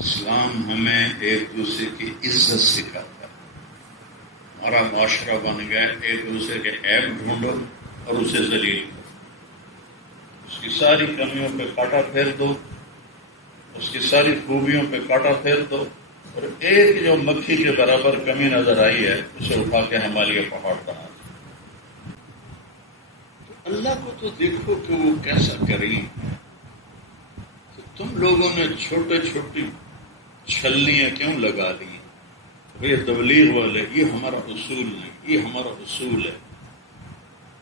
اسلام ہمیں ایک دوسرے کی عزت سکھاتا ہے. ہمارا معاشرہ بن گیا ایک دوسرے کے عیب ڈھونڈو اور اسے ذلیل کرو. اس کی ساری کمیوں پہ کاٹا پھیر دو، اس کی ساری خوبیوں پہ کاٹا پھیر دو، اور ایک جو مکھی کے برابر کمی نظر آئی ہے اسے اٹھا کے ہمالیہ پہاڑ بنا دو. اللہ کو تو دیکھو کہ وہ کیسا کریم ہے. تو تم لوگوں نے چھوٹے چھوٹی چھلیاں کیوں لگا لی؟ یہ تبلیغ والے یہ ہمارا اصول نہیں، یہ ہمارا اصول ہے.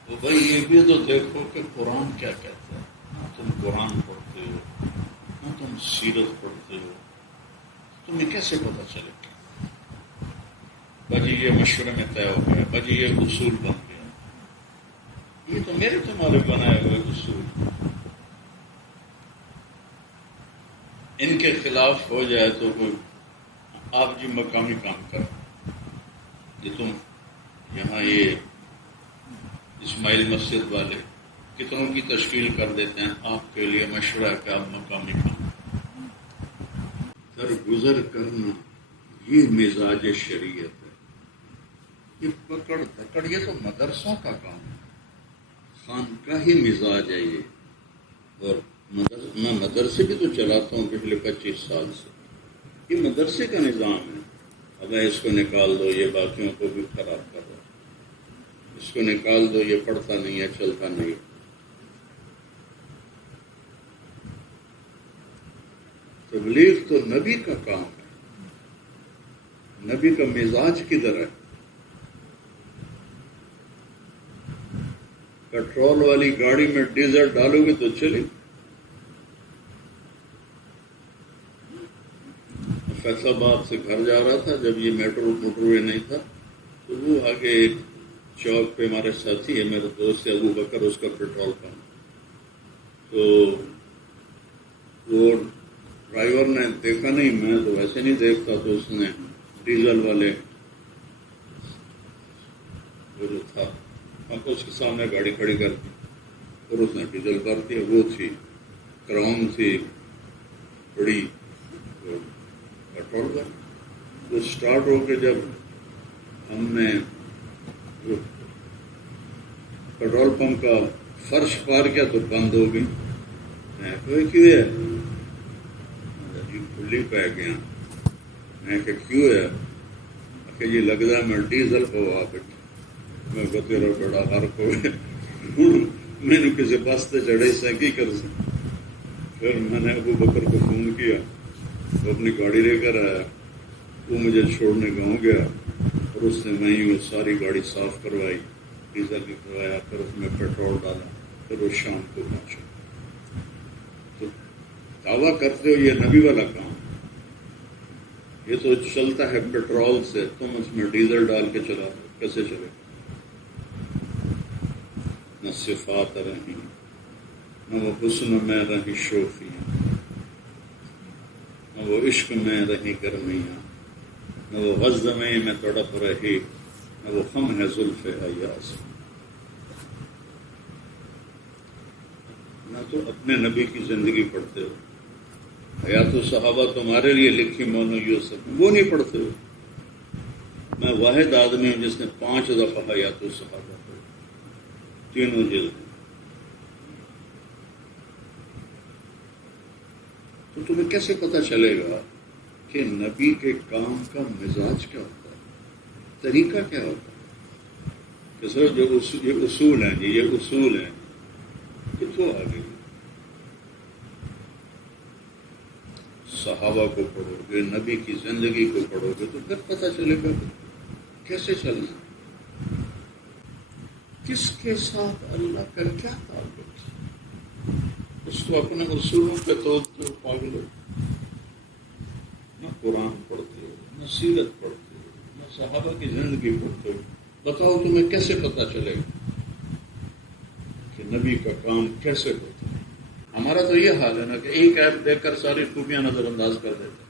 تو بھائی یہ بھی تو دیکھو کہ قرآن کیا کہتا ہے. نہ تم قرآن پڑھتے ہو، نہ تم سیرت پڑھتے ہو، تمہیں کیسے پتہ چلے گا؟ بجی یہ مشورے میں طے ہو گیا، بجی یہ اصول بن گیا. یہ تو میرے تمہارے بنائے ہوئے اصول، ان کے خلاف ہو جائے تو کوئی آپ جی مقامی کام کرو. یہ تم یہاں یہ اسماعیل مسجد والے کتنوں کی تشکیل کر دیتے ہیں، آپ کے لیے مشورہ ہے کہ آپ مقامی کام درگزر کرنا. یہ مزاج شریعت ہے. یہ پکڑ دکڑ یہ تو مدرسوں کا کام ہے، خانقاہی مزاج ہے یہ. اور میں مدرسے بھی تو چلاتا ہوں پچھلے 25 سال سے. یہ مدرسے کا نظام ہے. اب اس کو نکال دو، یہ باقیوں کو بھی خراب کر رہا ہے. اس کو نکال دو، یہ پڑھتا نہیں ہے، چلتا نہیں. تبلیغ تو نبی کا کام ہے. نبی کا مزاج کدھر ہے؟ پیٹرول والی گاڑی میں ڈیزل ڈالو گے تو چلے. فیصل آباد سے گھر جا رہا تھا جب یہ موٹر وے نہیں تھا، تو وہ آگے ایک چوک پہ ہمارے ساتھی ہے، میرے دوست ہے ابو بکر، اس کا پیٹرول پمپ. تو وہ ڈرائیور نے دیکھا نہیں، میں تو ویسے نہیں دیکھتا، تو اس نے ڈیزل والے وہ جو تھا ہم کو اس کے سامنے گاڑی کھڑی کر دی اور اس نے ڈیزل بھر دیا. وہ تھی کراؤن تھی بڑی پیٹرول پر. وہ اسٹارٹ ہو کے جب ہم نے پیٹرول پمپ کا فرش پار کیا تو بند ہو گئی. میں کیوں ہے؟ کھلی پہ گیا. میں کہ کیوں ہے کہ یہ لگتا ہے میں ڈیزل کو آ بیٹھا. میں تیرا بڑا فرق ہو گیا. میں نے کسی بس سے چڑھے سے کی کر سکتا. پھر میں نے ابو بکر کو فون کیا، وہ اپنی گاڑی لے کر آیا. وہ مجھے چھوڑنے گاؤں گیا اور اس نے میں ہی وہ ساری گاڑی صاف کروائی، ڈیزل بھی کروایا، پھر اس میں پیٹرول ڈالا، پھر وہ شام کو پہنچا. تو دعویٰ کرتے ہو یہ نبی والا کام، یہ تو چلتا ہے پیٹرول سے، تم اس میں ڈیزل ڈال کے چلا دو، کیسے چلے؟ نہ صفات رہی، نہ وہ حسن میں رہی شوخیاں، نہ وہ عشق میں رہی گرمیاں، نہ وہ غزمے میں تڑپ رہی، نہ وہ خم ہے زلف ایاز. نہ تو اپنے نبی کی زندگی پڑھتے ہو. حیات الصحابہ تمہارے لیے لکھی مولانا یوسف، وہ نہیں پڑھتے ہو. میں واحد آدمی ہوں جس نے 5 دفعہ حیات الصحابہ پڑھی، تینوں جلد. تو تمہیں کیسے پتہ چلے گا کہ نبی کے کام کا مزاج کیا ہوتا ہے، طریقہ کیا ہوتا ہے؟ کہ سر جو یہ اصول ہیں جی، یہ اصول ہیں، کتوں آگے صحابہ کو پڑھو گے، نبی کی زندگی کو پڑھو گے تو پھر پتہ چلے گا کیسے چلنا، کس کے ساتھ اللہ کا کیا تعلق ہے. اس کو اپنے اصولوں پہ توڑ دو پاگل ہو. نہ قرآن پڑھتے ہو، نہ سیرت پڑھتے ہو، نہ صحابہ کی زندگی پڑھتے ہو. بتاؤ تمہیں کیسے پتہ چلے گا کہ نبی کا کام کیسے ہوتا ہے؟ ہمارا تو یہ حال ہے نا کہ ایک ایپ دیکھ کر ساری خوبیاں نظر انداز کر دیتے.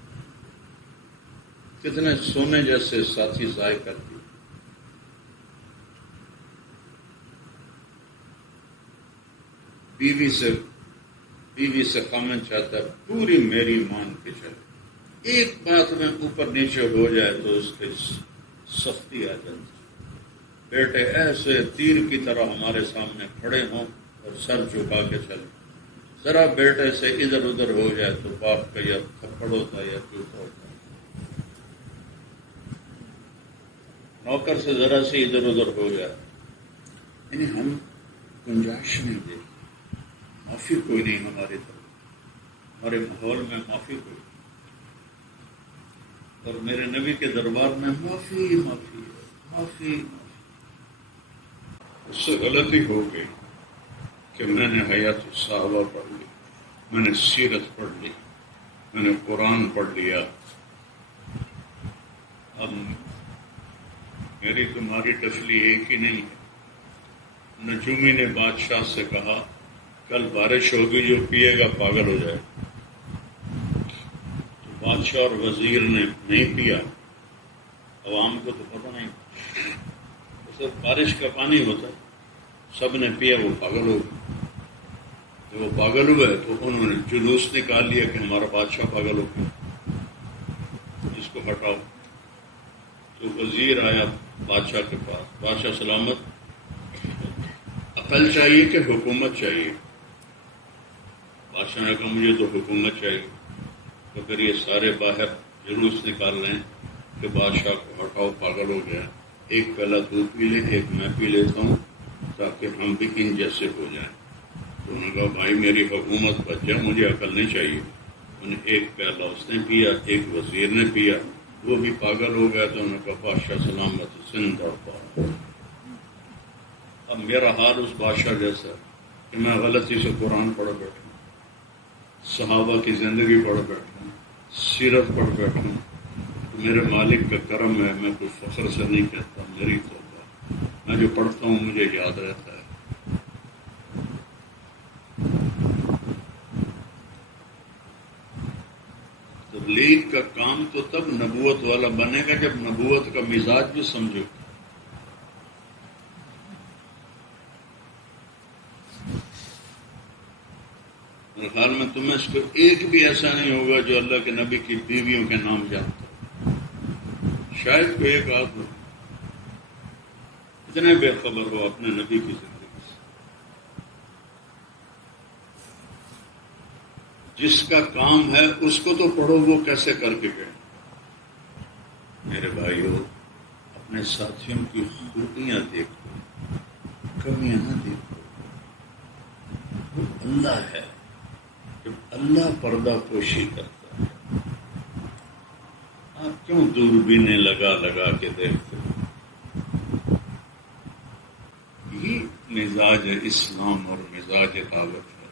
کتنے سونے جیسے ساتھی ضائع کر دیے. بیوی سے کامن چاہتا ہے پوری میری مان کے چلے، ایک بات میں اوپر نیچے ہو جائے تو اس کی سختی آ جاتی. بیٹے ایسے تیر کی طرح ہمارے سامنے کھڑے ہوں اور سر جھکا کے چلیں. ذرا بیٹے سے ادھر ادھر ہو جائے تو باپ کا یا تھپڑ ہوتا یا جوتا ہوتا. نوکر سے ذرا سے ادھر ادھر ہو جائے. یعنی ہم گنجائش نہیں دیتے. معافی کوئی نہیں ہماری طرف، ہمارے ماحول میں معافی کوئی نہیں. اور میرے نبی کے دربار میں معافی معافی ہے، معافی معافی. اس سے غلطی ہو گئی کہ میں نے حیات الصحابہ پڑھ لی، میں نے سیرت پڑھ لی، میں نے قرآن پڑھ لیا. اب میری تمہاری ٹفلی ایک ہی نہیں ہے. نجومی نے بادشاہ سے کہا کل بارش ہوگی، جو پیے گا پاگل ہو جائے. تو بادشاہ اور وزیر نے نہیں پیا. عوام کو تو پتہ نہیں، صرف بارش کا پانی ہوتا ہے. سب نے پیا، وہ پاگل ہو گئے. جب وہ پاگل ہوئے تو انہوں نے جلوس نکال لیا کہ ہمارا بادشاہ پاگل ہو گیا، اس کو ہٹاؤ. تو وزیر آیا بادشاہ کے پاس. بادشاہ سلامت، عقل چاہیے کہ حکومت چاہیے؟ بادشاہ نے کہا مجھے تو حکومت چاہیے. تو پھر یہ سارے باہر جلوس نکال لیں کہ بادشاہ کو ہٹاؤ، پاگل ہو گیا. ایک پیالہ تو پی لیں، ایک میں پی لیتا ہوں تاکہ ہم بھی ان جیسے ہو جائیں. تو انہوں نے کہا بھائی میری حکومت بچ جائے، مجھے عقل نہیں چاہیے. انہیں ایک پیالہ اس نے پیا، ایک وزیر نے پیا، وہ بھی پاگل ہو گیا. تو انہوں نے کہا بادشاہ سلامت، سندھ اور پاؤ. اب میرا حال اس بادشاہ جیسا کہ میں غلطی سے قرآن پڑھ بیٹھا ہوں، صحابہ کی زندگی پڑھ بیٹھا ہوں، سیرت پڑھ بیٹھا ہوں. میرے مالک کا کرم ہے، میں کوئی فخر سے نہیں کہتا، میری توبہ. میں جو پڑھتا ہوں مجھے یاد رہتا ہے. تبلیغ کا کام تو تب نبوت والا بنے گا جب نبوت کا مزاج بھی سمجھو. میرے خیال میں تمہیں اس کو ایک بھی ایسا نہیں ہوگا جو اللہ کے نبی کی بیویوں کے نام جانتا. شاید کوئی ایک آدھ ہو اتنے بے خبر ہو اپنے نبی کی زندگی سے. جس کا کام ہے اس کو تو پڑھو، وہ کیسے کر کے گئے. میرے بھائیو، اپنے ساتھیوں کی خوبیاں دیکھو، کمیاں نہ دیکھو. وہ اللہ ہے. جب اللہ پردہ پوشی کرتا ہے، آپ کیوں دوربینیں لگا لگا کے دیکھتے ہو؟ یہ مزاج اسلام اور مزاج دعوت ہے.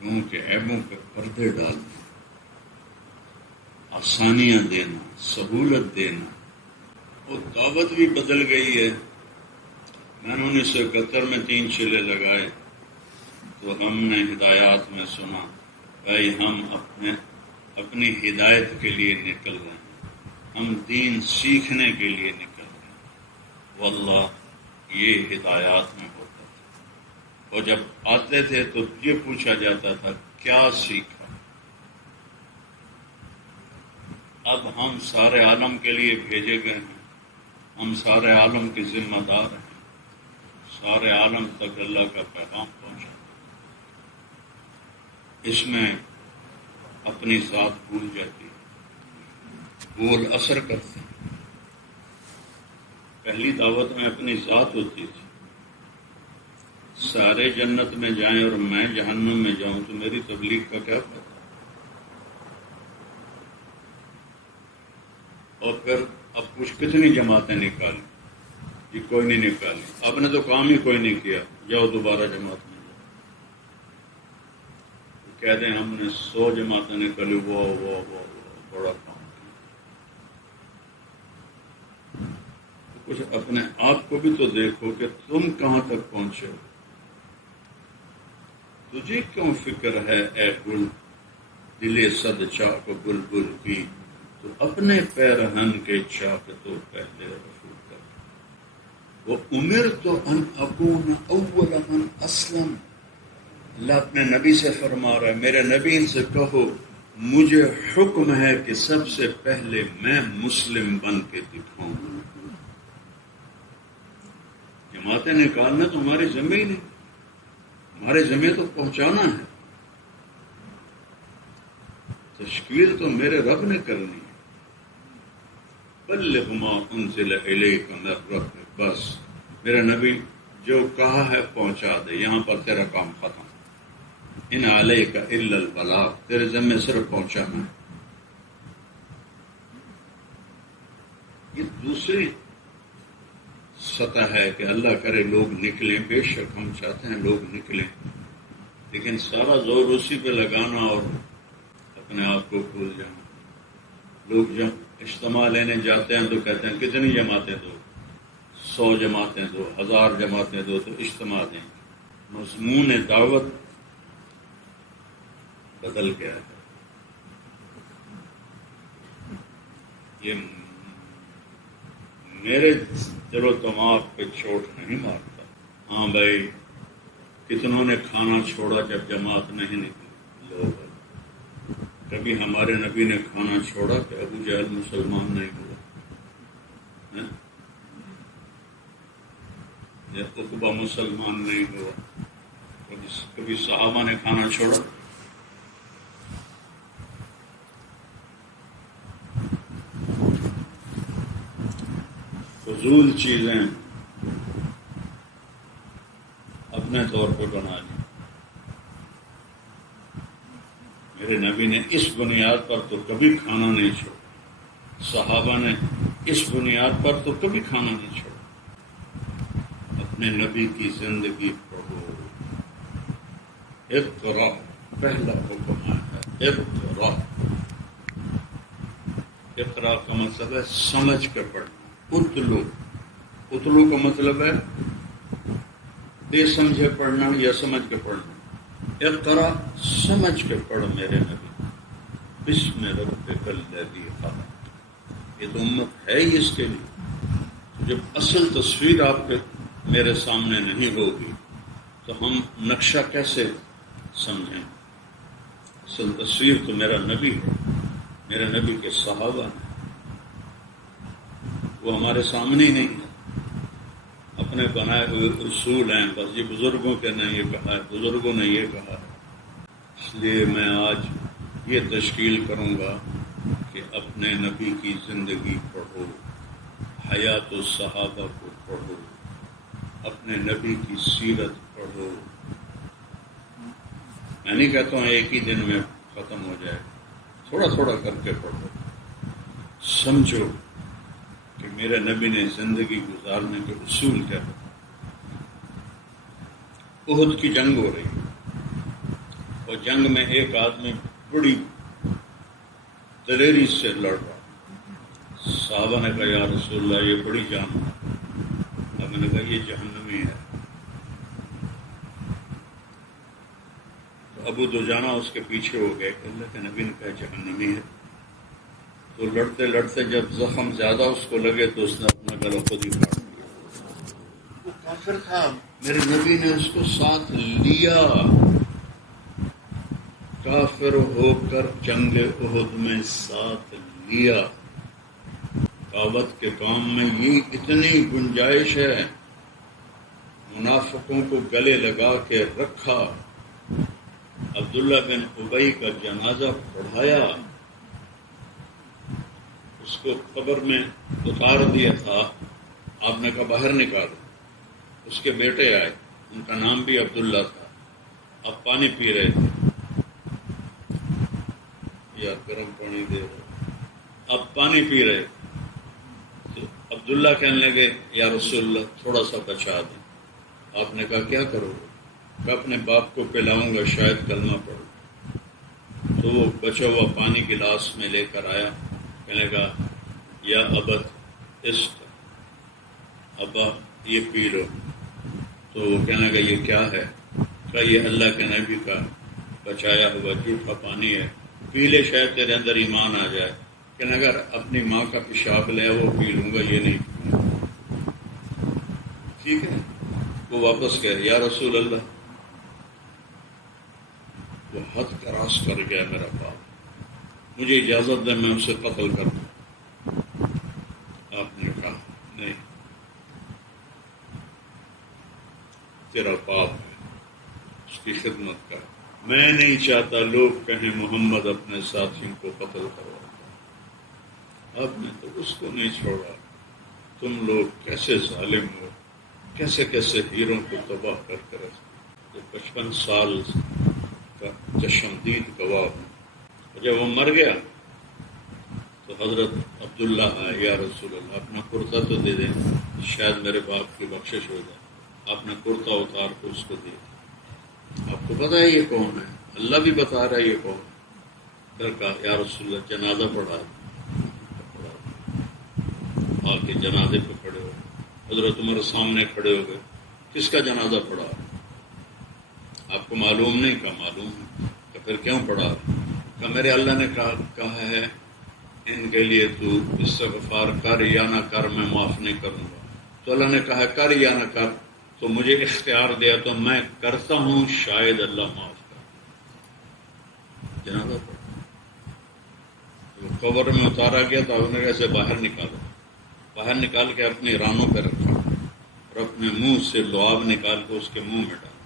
کیونکہ عیبوں پہ پردے ڈالنا، آسانیاں دینا، سہولت دینا. وہ دعوت بھی بدل گئی ہے. میں نے 1971 میں 3 چیلے لگائے تو ہم نے ہدایات میں سنا بھائی ہم اپنی ہدایت کے لیے نکل رہے ہیں، ہم دین سیکھنے کے لیے نکل رہے ہیں. واللہ یہ ہدایات میں ہوتا تھا. اور جب آتے تھے تو یہ پوچھا جاتا تھا کیا سیکھا. اب ہم سارے عالم کے لیے بھیجے گئے ہیں، ہم سارے عالم کے ذمہ دار ہیں. سارے عالم تک اللہ کا پیغام پہنچا. اس میں اپنی ذات بھول جاتی ہے، بول اثر کرتے ہیں. پہلی دعوت میں اپنی ذات ہوتی تھی. سارے جنت میں جائیں اور میں جہنم میں جاؤں تو میری تبلیغ کا کیا پتہ. اور پھر اب کچھ کتنی جماعتیں نکالی، یہ کوئی نہیں نکالی. آپ نے تو کام ہی کوئی نہیں کیا، جاؤ دوبارہ جماعت میں جاؤ. کہہ دیں ہم نے 100 جماعتیں نکالی، وہ بڑا کام کیا. کچھ اپنے آپ کو بھی تو دیکھو کہ تم کہاں تک پہنچے ہو. تجھے کیوں فکر ہے اے گل، دلے صد چاک بلبل کی، تو اپنے پیرہن کے چاک تو پہلے رفو کر. وہ امرت ان اکون اول من اسلم. اللہ اپنے نبی سے فرما رہا ہے، میرے نبی ان سے کہو مجھے حکم ہے کہ سب سے پہلے میں مسلم بن کے دکھاؤں. جماعتیں نکالنا تو ہماری ذمہ ہی نہیں، ہمارے ذمہ تو پہنچانا ہے. تشکیل تو میرے رب نے کرنی ہے. بلغ ما انزل الیک من ربک، بس میرا نبی جو کہا ہے پہنچا دے، یہاں پر تیرا کام ختم. ان علیک الا البلاغ، تیرے ذمہ صرف پہنچانا ہے. یہ دوسری سطح ہے کہ اللہ کرے لوگ نکلیں. بے شک ہم چاہتے ہیں لوگ نکلیں، لیکن سارا زور اسی پہ لگانا اور اپنے آپ کو بھول جانا. لوگ جب اجتماع لینے جاتے ہیں تو کہتے ہیں کتنی جماعتیں دو، 100 جماعتیں دو، 1000 جماعتیں دو، تو اجتماع دیں. مضمون دعوت بدل گیا ہے. یہ میرے دل و دماغ پہ چوٹ نہیں مارتا. ہاں بھائی، کتنوں نے کھانا چھوڑا جب جماعت نہیں نکلی. لوگ کبھی ہمارے نبی نے کھانا چھوڑا کہ ابو جہل مسلمان نہیں ہوا، یا عقبہ مسلمان نہیں ہوا. کبھی صحابہ نے کھانا چھوڑا. فضول چیزیں اپنے طور پہ بنا لی. میرے نبی نے اس بنیاد پر تو کبھی کھانا نہیں چھوڑا، صحابہ نے اس بنیاد پر تو کبھی کھانا نہیں چھوڑا. اپنے نبی کی زندگی پڑھو. اقرا، پہلا حکم ہے اقرا. اقرا کا مطلب ہے سمجھ کر پڑھنا. اتلو کا مطلب ہے بے سمجھے پڑھنا یا سمجھ کے پڑھنا. اقرا، سمجھ کے پڑھ میرے نبی. بسم ربک الذی خلق. یہ تو امت ہے ہی اس کے لیے. جب اصل تصویر آپ کے میرے سامنے نہیں ہوگی تو ہم نقشہ کیسے سمجھیں؟ اصل تصویر تو میرا نبی ہے، میرے نبی کے صحابہ ہیں. وہ ہمارے سامنے ہی نہیں ہے. اپنے بنائے ہوئے اصول ہیں، بس یہ بزرگوں کے نے یہ کہا ہے، بزرگوں نے یہ کہا ہے. اس لیے میں آج یہ تشکیل کروں گا کہ اپنے نبی کی زندگی پڑھو، حیات الصحابہ کو پڑھو، اپنے نبی کی سیرت پڑھو. میں نہیں کہتا ہوں ایک ہی دن میں ختم ہو جائے، تھوڑا تھوڑا کر کے پڑھو. سمجھو کہ میرے نبی نے زندگی گزارنے کے اصول کیا ہے. احد کی جنگ ہو رہی اور جنگ میں ایک آدمی بڑی دلیری سے لڑ رہا. صحابہ نے کہا یا رسول اللہ یہ بڑی جان ہے. اب میں نے کہا یہ جہنمی ہے. تو ابو دجانہ اس کے پیچھے ہو گئے کہ اللہ کے نبی نے کہا جہنمی ہے. تو لڑتے لڑتے جب زخم زیادہ اس کو لگے تو اس نے اپنا گلا خود ہی کاٹ دیا. وہ کافر تھا، میرے نبی نے اس کو ساتھ لیا. کافر ہو کر جنگ احد میں ساتھ لیا. دعوت کے کام میں یہ اتنی گنجائش ہے. منافقوں کو گلے لگا کے رکھا. عبداللہ بن ابی کا جنازہ پڑھایا، اس کو قبر میں اتار دیا تھا. آپ نے کہا باہر نکالو. اس کے بیٹے آئے، ان کا نام بھی عبداللہ تھا. اب پانی پی رہے تھے. یا گرم پانی دے رہے. اب پانی پی رہے تو عبداللہ کہنے لگے یا رسول اللہ تھوڑا سا بچا دیں. آپ نے کہا کیا کرو گے؟ کہ اپنے باپ کو پلاؤں گا، شاید کلمہ پڑھو. تو وہ بچا ہوا پانی گلاس میں لے کر آیا. کہنے لگا یا ابت عشق، ابا یہ پی لو. تو وہ کہنے لگا یہ کیا ہے؟ کہا یہ اللہ کے نبی کا بچایا ہوا جھوٹا پانی ہے، پی لے شاید تیرے اندر ایمان آ جائے. کہنے لگا اپنی ماں کا پیشاب لے وہ پی لوں گا، یہ نہیں پیوں گا. ٹھیک ہے. وہ واپس گئے. یا رسول اللہ، وہ حد کراس کر گیا میرا باپ. مجھے اجازت دے میں اسے قتل کر دوں. آپ نے کہا نہیں، تیرا باپ ہے، اس کی خدمت کر. میں نہیں چاہتا لوگ کہیں محمد اپنے ساتھیوں کو قتل کرواتا. آپ نے تو اس کو نہیں چھوڑا. تم لوگ کیسے ظالم ہو، کیسے کیسے ہیروں کو تباہ کر کے رکھتے. 55 سال کا چشمدید گواہ ہوں. جب وہ مر گیا تو حضرت عبداللہ آئے، یا رسول اللہ اپنا کرتا تو دے دیں، شاید میرے باپ کی بخشش ہو جائے. آپ نے کرتا اتار کو اس کو دے دیا. آپ کو پتا ہے یہ کون ہے؟ اللہ بھی بتا رہا ہے یہ کون ہے. پھر کہا یا رسول اللہ جنازہ پڑھا. آ کے جنازے پہ کھڑے ہو. حضرت عمر سامنے کھڑے ہو گئے. کس کا جنازہ پڑھا؟ آپ کو معلوم نہیں؟ کہا معلوم ہے. کہ پھر کیوں پڑھا؟ کہ میرے اللہ نے کہا ہے ان کے لیے تو استغفار کر یا نہ کر، میں معاف نہیں کروں گا. تو اللہ نے کہا کر یا نہ کر، تو مجھے اختیار دیا تو میں کرتا ہوں، شاید اللہ معاف کر. جنازہ پڑھا. قبر میں اتارا گیا تو انہوں نے کیسے باہر نکالا. باہر نکال کے اپنی رانوں پہ رکھا اور اپنے منہ سے لعاب نکال کے اس کے منہ میں ڈالا،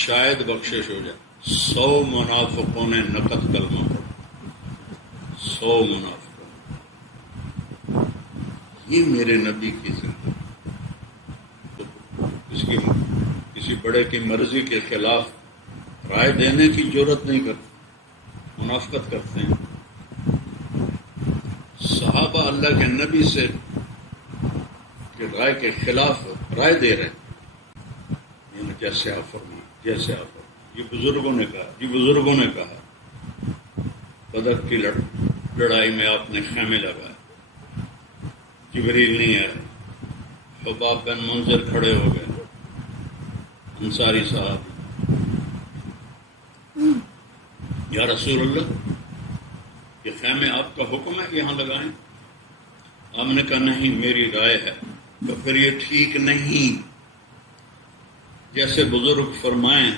شاید بخشش ہو جائے. 100 منافقوں نے نقد کلمہ پڑھا. 100 منافقوں. یہ میرے نبی کی زندگی. کسی بڑے کی مرضی کے خلاف رائے دینے کی جرت نہیں کرتے، منافقت کرتے ہیں. صحابہ اللہ کے نبی سے کہ رائے کے خلاف رائے دے رہے ہیں. جیسے آپ فرمائیں، جیسے آپ فرمائیں. یہ بزرگوں نے کہا، یہ بزرگوں نے کہا. بدر کی لڑائی میں آپ نے خیمے لگائے، جبریل نہیں آئے. حباب بن منذر کھڑے ہو گئے، انصاری صاحب. یا رسول اللہ یہ خیمے آپ کا حکم ہے یہاں لگائیں؟ آپ نے کہا نہیں، میری رائے ہے. تو پھر یہ ٹھیک نہیں. جیسے بزرگ فرمائیں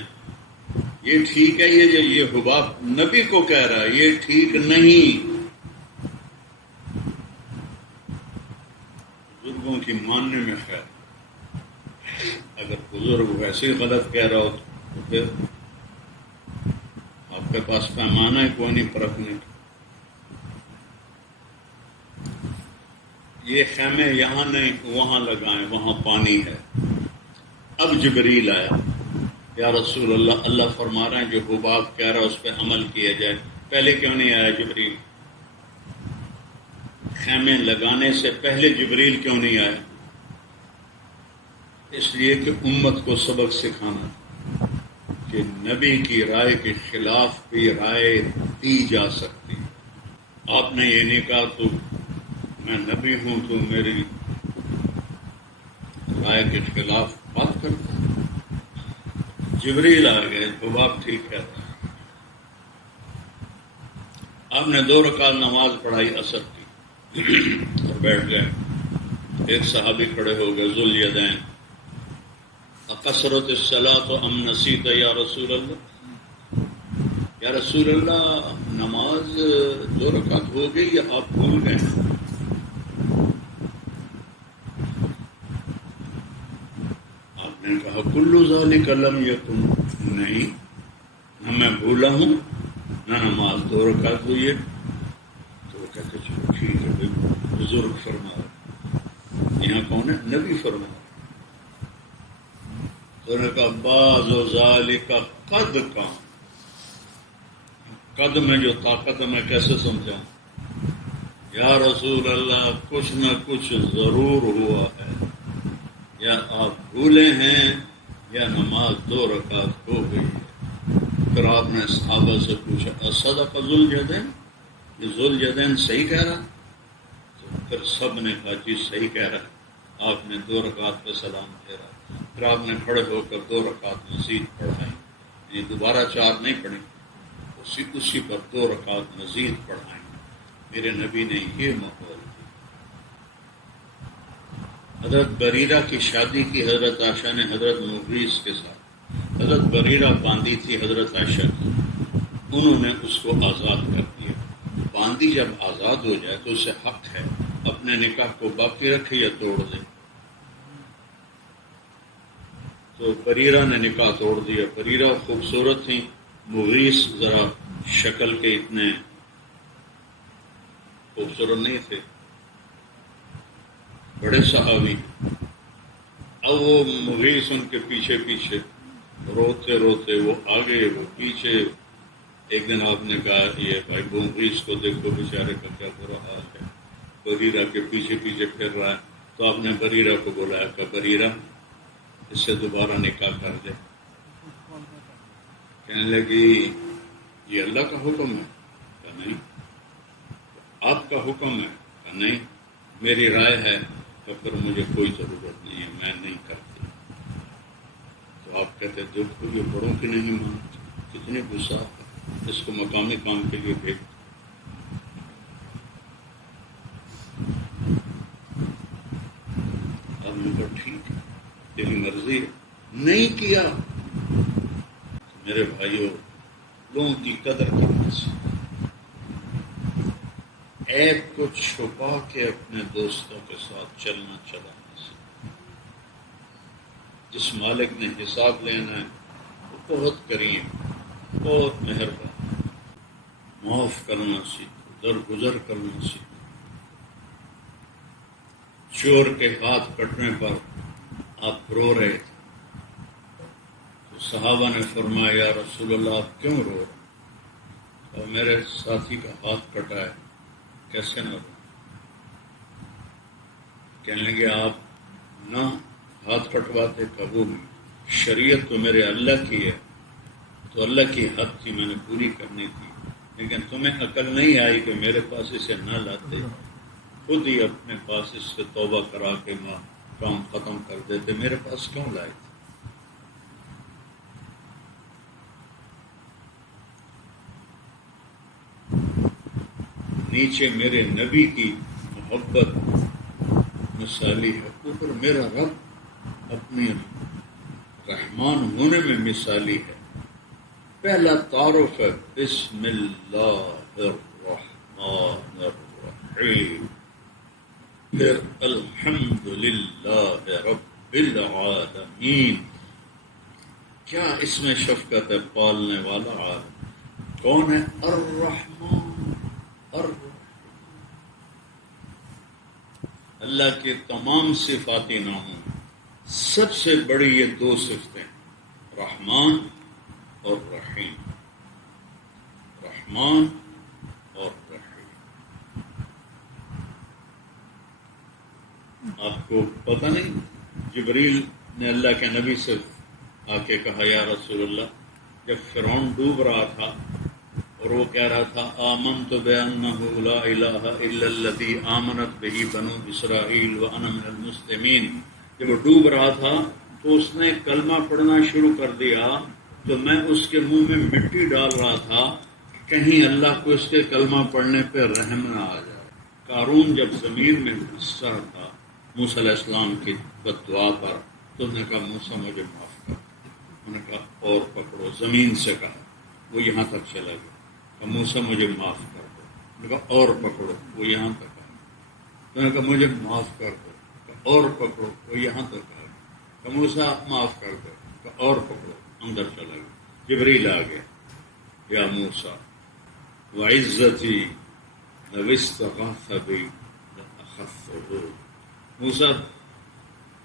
یہ ٹھیک ہے، یہ حباب نبی کو کہہ رہا ہے، یہ ٹھیک نہیں. بزرگوں کی ماننے میں خیر. اگر بزرگ ویسے ہی غلط کہہ رہا ہو تو پھر آپ کے پاس پیمانہ ہے کوئی نہیں پرکھنے کا. یہ خیمے یہاں نہیں وہاں لگائیں، وہاں پانی ہے. اب جبریل آیا. یا رسول اللہ اللہ فرما رہے ہیں جو حباب کہہ رہا ہے اس پہ عمل کیا جائے. پہلے کیوں نہیں آیا جبریل؟ خیمے لگانے سے پہلے جبریل کیوں نہیں آیا؟ اس لیے کہ امت کو سبق سکھانا کہ نبی کی رائے کے خلاف بھی رائے دی جا سکتی. آپ نے یہ نہیں کہا تو میں نبی ہوں تو میری رائے کے خلاف بات کرتا. جبریل آ گئے تو بات ٹھیک کہتا ہے. آپ نے 2 رکعت نماز پڑھائی عصر کی اور بیٹھ گئے. ایک صحابی کھڑے ہو گئے ذوالیدین. اقصرت الصلاۃ ام نسیت یا رسول اللہ؟ یا رسول اللہ نماز 2 رکعت ہو گئی یا آپ بھول گئے؟ آپ نے کہا کل ذالک لم یکن، نہیں نہ میں بھولا ہوں نہ نماز 2 رکعت ہوئی ہے. تو وہ کہتے چلو ٹھیک ہے. بزرگ فرما رہے، یہاں کون ہے؟ نبی فرما رہے. تو انہوں نے کہا بعض ذالک قد کام. قد میں جو طاقت ہے میں کیسے سمجھاؤں؟ یا رسول اللہ کچھ نہ کچھ ضرور ہوا ہے، یا آپ بھولے ہیں یا نماز 2 رکعت ہو گئی ہے. پھر آپ نے صحابہ سے پوچھا صدق ذوالجدین، یہ ذوالجدین صحیح کہہ رہا؟ تو پھر سب نے کہا جی صحیح کہہ رہا. آپ نے 2 رکعت پہ سلام پھیرا. پھر آپ نے کھڑے ہو کر 2 رکعت مزید پڑھائیں. یہ دوبارہ 4 نہیں پڑھی، اسی پر 2 رکعت مزید پڑھائیں. میرے نبی نے یہ ماحول دیا. حضرت بریرہ کی شادی کی حضرت عائشہ نے حضرت مغیث کے ساتھ. حضرت بریرہ باندھی تھی حضرت عائشہ کی. انہوں نے اس کو آزاد کر دیا. باندی جب آزاد ہو جائے تو اسے حق ہے اپنے نکاح کو باقی رکھے یا توڑ دے. تو بریرہ نے نکاح توڑ دیا. بریرہ خوبصورت تھیں، مغیث ذرا شکل کے اتنے خوبصورت نہیں تھے، بڑے صحابی. اب وہ مغیث ان کے پیچھے پیچھے روتے روتے وہ آگے وہ پیچھے. ایک دن آپ نے کہا یہ بھائی مغیث کو دیکھو بیچارے کا کیا برا حال ہے، بریرہ کے پیچھے پیچھے پھر رہا ہے. تو آپ نے بریرہ کو بلایا کہ بریرہ اس سے دوبارہ نکاح کر دے. کہنے لگی یہ اللہ کا حکم ہے. کہا نہیں. آپ کا حکم ہے. کہا نہیں. میری رائے ہے کہ پھر مجھے کوئی ضرورت نہیں ہے، میں نہیں کرتی. تو آپ کہتے دیکھو یہ بڑوں کی نہیں مانتی، کتنے غصہ ہے، اس کو مقامی کام کے لیے بھیج. اب میں کہا ٹھیک ہے تیری مرضی ہے. نہیں کیا. میرے بھائیوں، لوگوں کی قدر کرنا سیکھو. عیب کو چھپا کے اپنے دوستوں کے ساتھ چلنا چلانا سیکھو. جس مالک نے حساب لینا ہے وہ بہت کریم، بہت مہربان. معاف کرنا سیکھو، درگزر کرنا سیکھو. چور کے ہاتھ کٹنے پر آپ رو رہے تھے تو صحابہ نے فرمایا یا رسول اللہ آپ کیوں رو رہے؟ اور میرے ساتھی کا ہاتھ کٹا ہے. کیسے نہ رو؟ کہنے لگے آپ نہ ہاتھ کٹواتے. قبول. شریعت تو میرے اللہ کی ہے تو اللہ کی حق تھی، میں نے پوری کرنی تھی، لیکن تمہیں عقل نہیں آئی کہ میرے پاس اسے نہ لاتے، خود ہی اپنے پاس اس سے توبہ کرا کے کام ختم کر دیتے. میرے پاس کیوں لائے تھے؟ نیچے میرے نبی کی محبت مثالی ہے، اوپر میرا رب اپنے رحمان ہونے میں مثالی ہے. پہلا تعارف ہے بسم اللہ الرحمن الرحیم، پھر الحمد للہ رب العالمین. کیا اس میں شفقت ہے؟ پالنے والا عالم کون ہے؟ الرحمن. اللہ کے تمام صفاتی ناموں سب سے بڑی یہ دو صفتیں، رحمان اور رحیم. رحمان اور رحیم. آپ کو پتہ نہیں جبریل نے اللہ کے نبی سے آ کے کہا یا رسول اللہ، جب فرعون ڈوب رہا تھا اور وہ کہہ رہا تھا آمنت بأنہ لا الہ الا الذی آمنت بہ بنو اسرائیل وانا من المسلمین، جب وہ ڈوب رہا تھا تو اس نے کلمہ پڑھنا شروع کر دیا تو میں اس کے منہ میں مٹی ڈال رہا تھا کہیں اللہ کو اس کے کلمہ پڑھنے پہ رحم نہ آ جائے. قارون جب زمین میں گھس رہا تھا موسیٰ علیہ السلام کی بد دعا پر تو نے کہا موسیٰ مجھے معاف کر. انہوں نے کہا اور پکڑو. زمین سے کہا، وہ یہاں تک چلا گیا. کہ موسیٰ مجھے معاف کر دو. انہوں نے کہا اور پکڑو، وہ یہاں تک آیا. انہوں نے کہا مجھے معاف کر دو. کہ اور پکڑو، وہ یہاں تک آیا. کہ موسیٰ معاف کر دو. کہ اور پکڑو، اندر چلا گیا. جبریل آ گیا، یا موسیٰ وعزتی لو استغاث بی لأخذته. موسیٰ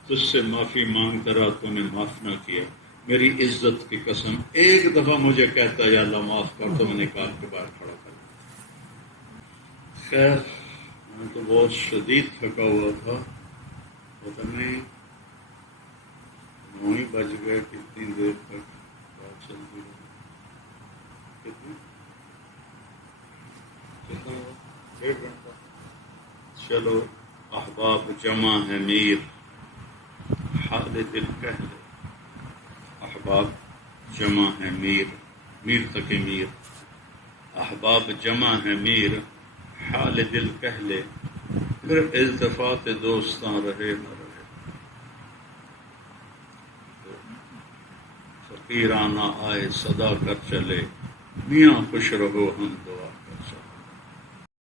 تجھ سے معافی مانگ کر تو نے معاف نہ کیا، میری عزت کی قسم ایک دفعہ مجھے کہتا یا اللہ معاف کر تو میں نے کار کے باہر کھڑا کر دیا. خیر میں تو بہت شدید تھکا ہوا تھا، پتہ نہیں 9 بج گئے. کتنی دیر تک بات چلتی رہی؟ کتنا 1 گھنٹہ. چلو احباب جمع ہے میر خالد الکہل. احباب جمع ہے میر، میر تک میر. احباب جمع ہے میر خالد الکہل، پھر التفات دوستاں رہے نہ رہے. فقیرانہ آئے صدا کر چلے، میاں خوش رہو ہم تو